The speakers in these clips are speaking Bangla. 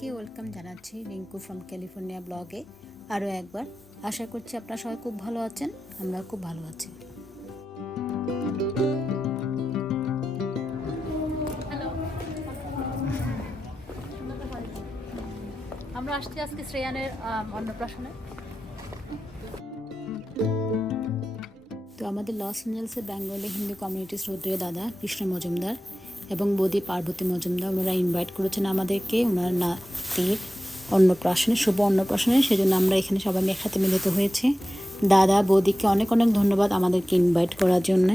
সবাইকে ওয়েলকাম জানাচ্ছি রিঙ্কু ফ্রম ক্যালিফোর্নিয়া ব্লগে আরও একবার। আশা করছি আপনারা সবাই খুব ভালো আছেন, আমরা খুব ভালো আছি। আমরা আসছি আজকে শ্রেয়ানের অন্নপ্রাশনে। তো আমাদের লস অ্যাঞ্জেলেসের বেঙ্গলি হিন্দু কমিউনিটির শ্রদ্ধেয় দাদা কৃষ্ণ মজুমদার এবং বৌদি পার্বতী মজুমদার ওনারা ইনভাইট করেছেন আমাদেরকে ওনার নাতির অন্নপ্রাশনে, শুভ অন্নপ্রাশনে। সেজন্য আমরা এখানে সবাই একসাথে মিলিত হয়েছি। দাদা বৌদিকে অনেক অনেক ধন্যবাদ আমাদেরকে ইনভাইট করার জন্যে।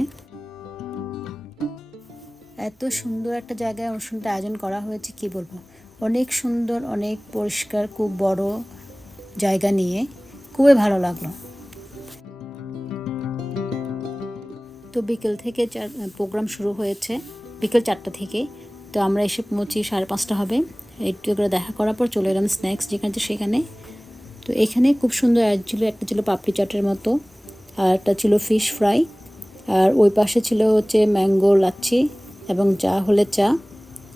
এত সুন্দর একটা জায়গায় অনুষ্ঠানটা আয়োজন করা হয়েছে কি বলবো, অনেক সুন্দর, অনেক পরিষ্কার, খুব বড় জায়গা নিয়ে খুবই ভালো লাগলো। তো বিকেল থেকে প্রোগ্রাম শুরু হয়েছে, বিকেল 4টা থেকে। তো আমরা এসে পৌঁছি 5:30 হবে। একটু করে দেখা করার পর চলে এলাম স্ন্যাক্স যেখানে সেখানে। তো এখানে খুব সুন্দর ছিল, একটা ছিল পাপড়ি চাটের মতো, আর একটা ছিল ফিশ ফ্রাই, আর ওই পাশে ছিল হচ্ছে ম্যাঙ্গো লাচ্ছি এবং চা হলে চা।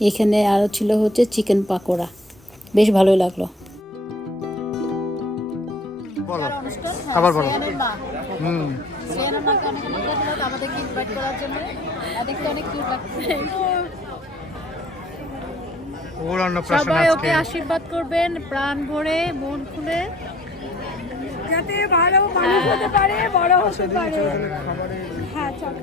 এখানে আরও ছিল হচ্ছে চিকেন পাকোড়া, বেশ ভালোই লাগলো। আবার বলো। শ্রেয়ানের মাকে অনেক অনেক ধন্যবাদ আমাদেরকে ইনভাইট করার জন্য। দেখতে অনেক কিউট লাগছে। সবাই ওকে আশীর্বাদ করবেন প্রাণ ভরে, মন খুলে, যাতে ভালো মানুষ হতে পারে, বড় হতে পারে। হ্যাঁ, চলো।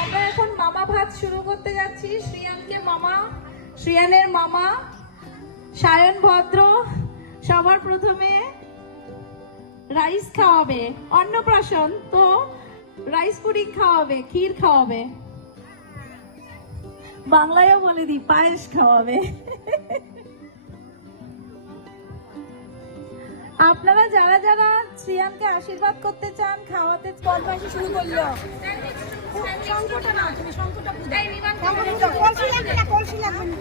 আমরা এখন মামা ভাত শুরু করতে যাচ্ছি। শ্রেয়ানের মামা সায়ন ভদ্র সবার প্রথমে রাইস খাওয়াবে, অন্নপ্রাশন তো রাইস পুডিং খাওয়াবে, ক্ষীর খাওয়াবে, বাংলায়ও বলে দি পায়েস খাওয়াবে। আপনারা যারা যারা শ্রিয়ানকে আশীর্বাদ করতে চান, খাওয়াতে বদমাইশি শুরু করলো। সংকটটা না, তুমি সংকটটা বুঝাই নিবান। কলসি লাগবে না, কলসি লাগবে না।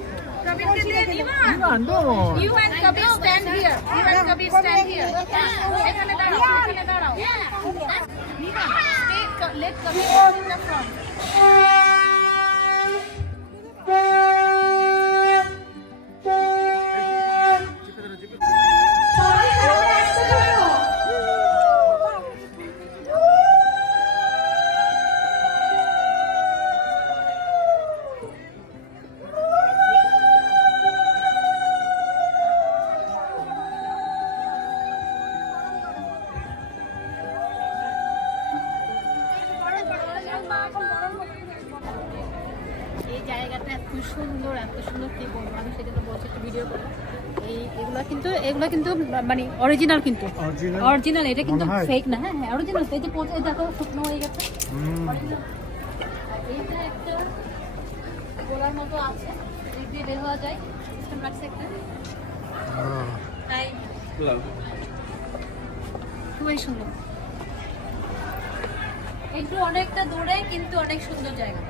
কবিরকে দিয়ে নিবান। You and Kabir stand here. You and Kabir stand here. এখানে দাঁড়াও, এখানে দাঁড়াও। নিবান, let Kabir go in the front. এই জায়গাটা এত সুন্দর, এত সুন্দর কি বলবো, আমি সেজন্য বলছি একটু ভিডিও করো। এগুলো কিন্তু মানে অরিজিনাল, কিন্তু অরিজিনাল, এটা কিন্তু ফেক না। হ্যাঁ হ্যাঁ, অরিজিনাল। এই যে পচে দেখো শুকনো হয়ে গেছে। এইটা একটা গোলার মতো আছে, এই দিয়ে বের হওয়া যায়, সিস্টেম রাখছে একটা। তাই খুবই সুন্দর, একটু অনেকটা দূরে কিন্তু অনেক সুন্দর জায়গা।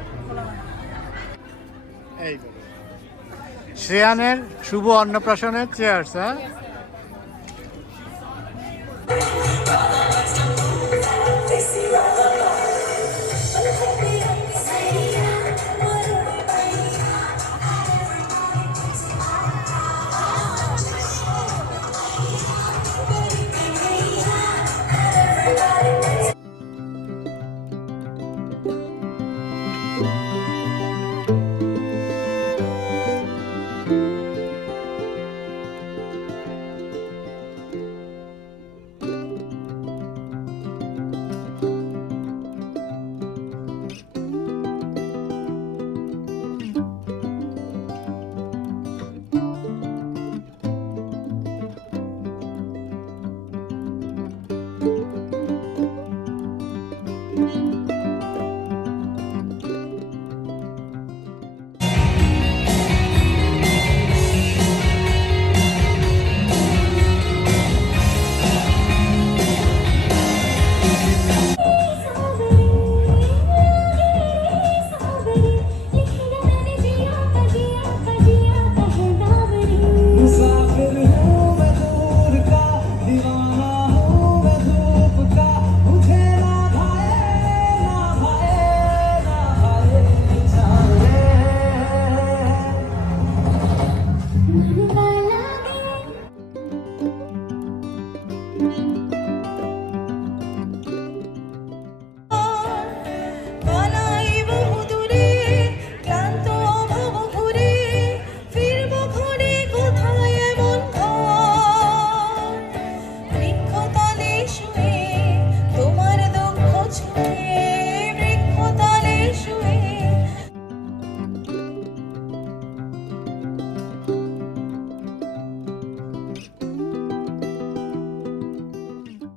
শ্রেয়ানের শুভ অন্নপ্রাশনের চেয়ার্স। হ্যাঁ,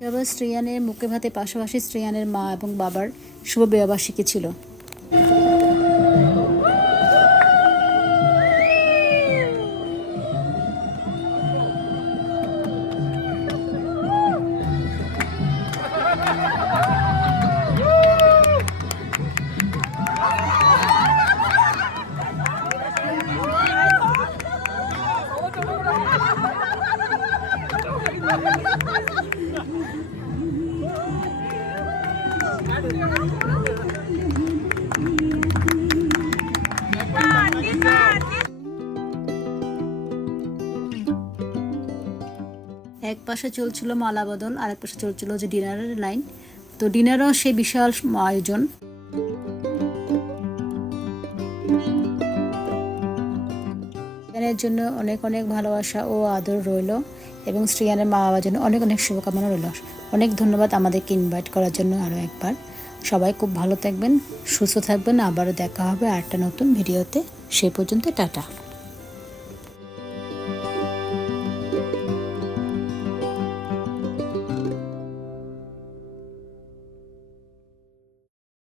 এবার শ্রেয়ানের মুখে ভাতে পাশাপাশি শ্রেয়ানের মা এবং বাবার শুভ বিবাহবার্ষিকী ছিল। এক পাশে চলছিল মালা বদল, আরেক পাশে চলছিল যে ডিনারের লাইন। তো ডিনারও সেই বিশাল আয়োজন। শ্রেয়ানের জন্য অনেক অনেক ভালোবাসা ও আদর রইল এবং শ্রেয়ানের মা বাবার জন্য অনেক অনেক শুভকামনা রইল। অনেক ধন্যবাদ আমাদেরকে ইনভাইট করার জন্য আরও একবার। সবাই খুব ভালো থাকবেন, সুস্থ থাকবেন। আবারও দেখা হবে আরেকটা নতুন ভিডিওতে। সেই পর্যন্ত টাটা।